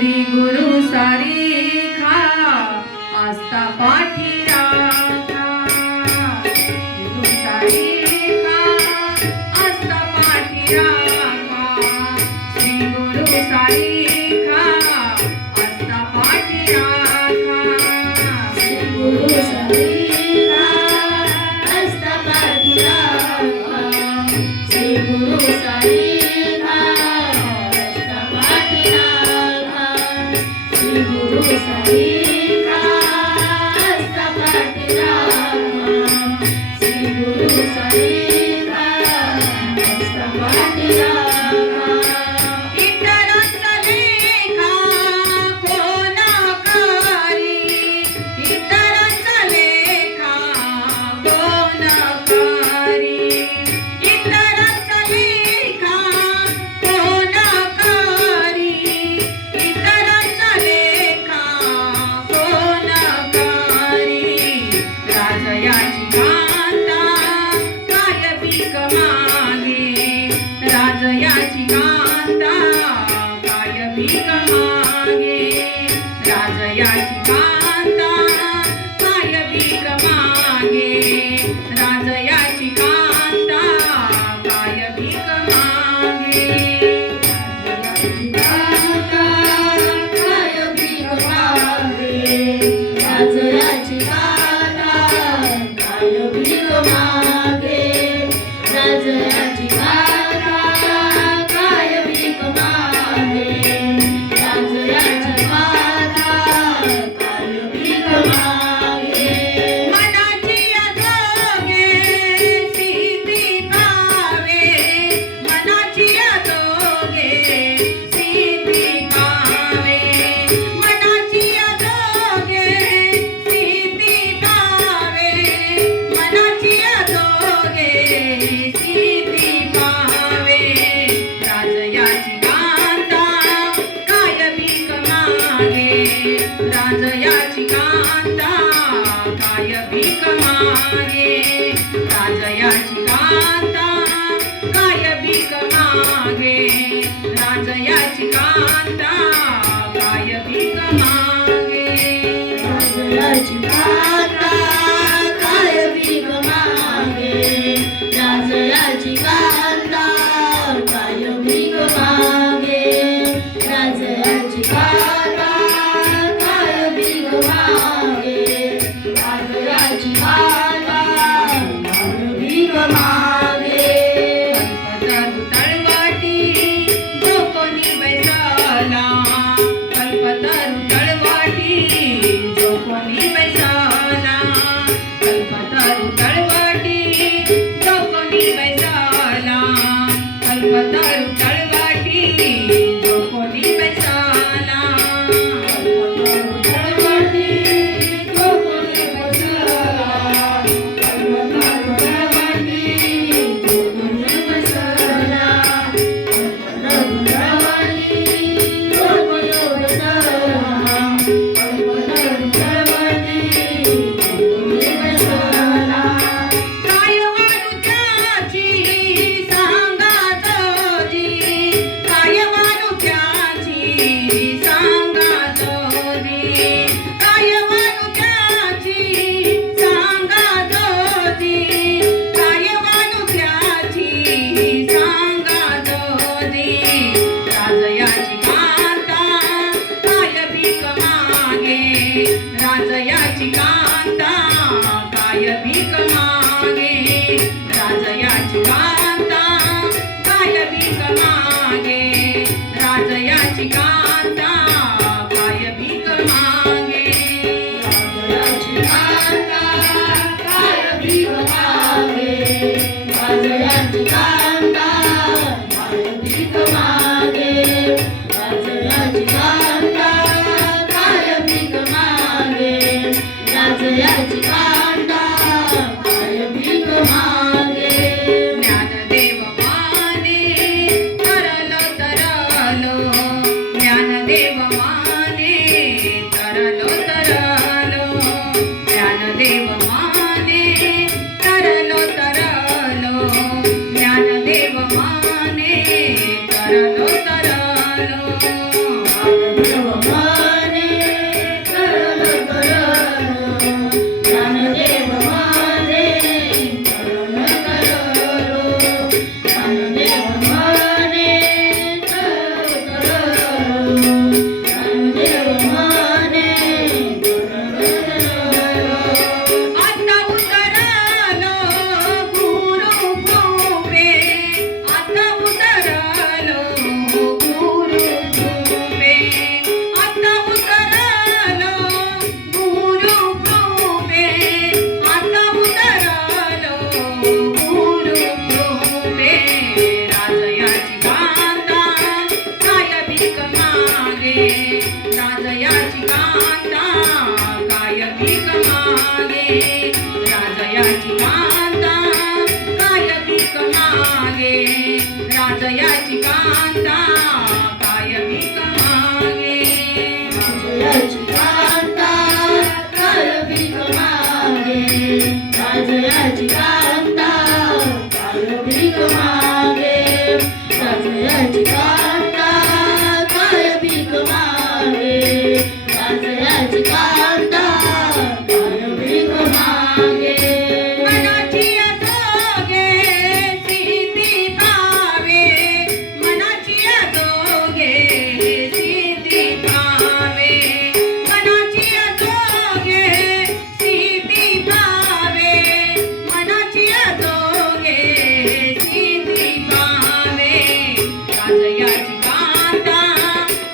श्री गुरु सारीखा आस्था पाठी राखा, गुरु सारीखा आस्था पाठी राखा, श्री गुरु सारीखा आस्था पाठी राखा, श्री गुरु सारीखा आस्था पाठी राखा, श्री गुरु सारीखा आस्था पाठी राखा, श्री गुरु सारीखा आस्था पाठी राखा, श्री गुरु सारीखा आस्था पाठी राखा. इतरांचा लेखा कोण करी, इतरांचा लेखा कोण करी, इतरांचा लेखा कोण करी, इतरांचा लेखा कोण करी. राजयाची कांता काय भीक मागे, राजयाची कांता काय भीक मागे, राजयाची कांता काय भीक मागे, राजयाची कांता काय भीक मागे, राजयाची कांता काय भीक मागे, राजयाची कांता काय भीक मागे, राजयाची कांता काय भीक मागे, राजयाची कांता काय भीक मागे. मनाची अधोगे सिद्धी पावे, मनाची अधोगे सिद्धी पावे, मनाची अधोगे सिद्धी पावे, मनाची अधोगे सिद्धी पावे. राजयाची कांता काय भीक मागे, राजयाची कांता काय भीक मागे, राजयाची कांता काय भीक मागे, राजयाची कांता काय भीक मागे, राजयाची कांता काय भीक मागे, राजयाची कांता काय भीक मागे, राजयाची कांता काय भीक मागे, राजयाची कांता काय भीक मागे. कल्पतरू तळवाटी जो कोणी बैसाला, कल्पतरू तळवाटी जो कोणी बैसाला, कल्पतरू तळवाटी जो कोणी बैसाला, कल्पतरू तळवाटी जो कोणी बैसाला, कल्पतरू तळवाटी जो कोणी बैसाला, कल्पतरू तळवाटी जो कोणी बैसाला, कल्पतरू तळवाटी जो कोणी बैसाला, कल्पतरू तळवाटी जो कोणी बैसाला. काय वाणुच्याची सांगा जोजी, काय वाणुच्याची सांगा जोजी, काय वाणुच्याची सांगा जोजी, काय वाणुच्याची सांगा जोजी. राजयाची कांता काय भीक मागे, राजयाची कांता काय भीक मागे, राजयाची कांता काय भीक मागे, राजयाची कांता काय भीक मागे, राजयाची कांता काय भीक मागे, राजयाची कांता काय भीक मागे, राजयाची कांता काय भीक मागे, राजयाची कांता काय भीक मागे. ज्ञानदेव माने तरलो तरलो, ज्ञानदेव माने तरलो तरलो, ज्ञानदेव माने तरलो तरलो, ज्ञानदेव माने तरलो मागे राजयाची कांता काय भीक मागे राजयाची कांता काय भीक मागे राजयाची कांता काय भीक मागे राजयाची कांता काय भीक मागे राजयाची कांता काय भीक मागे राजयाची कांता काय भीक मागे राजयाची कांता काय भीक मागे मनाची जोगे सिद्धी पावे मनाची जोगे सिद्धी पावे मनाची जोगे सिद्धी पावे मनाची जोगे सिद्धी पावे राजयाची कांता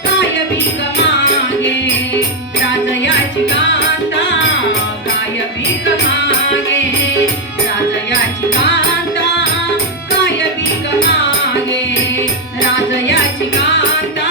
काय भीक मागे राजयाची कांता काय भीक मागे राजयाची कांता काय भीक मागे राजयाची कांता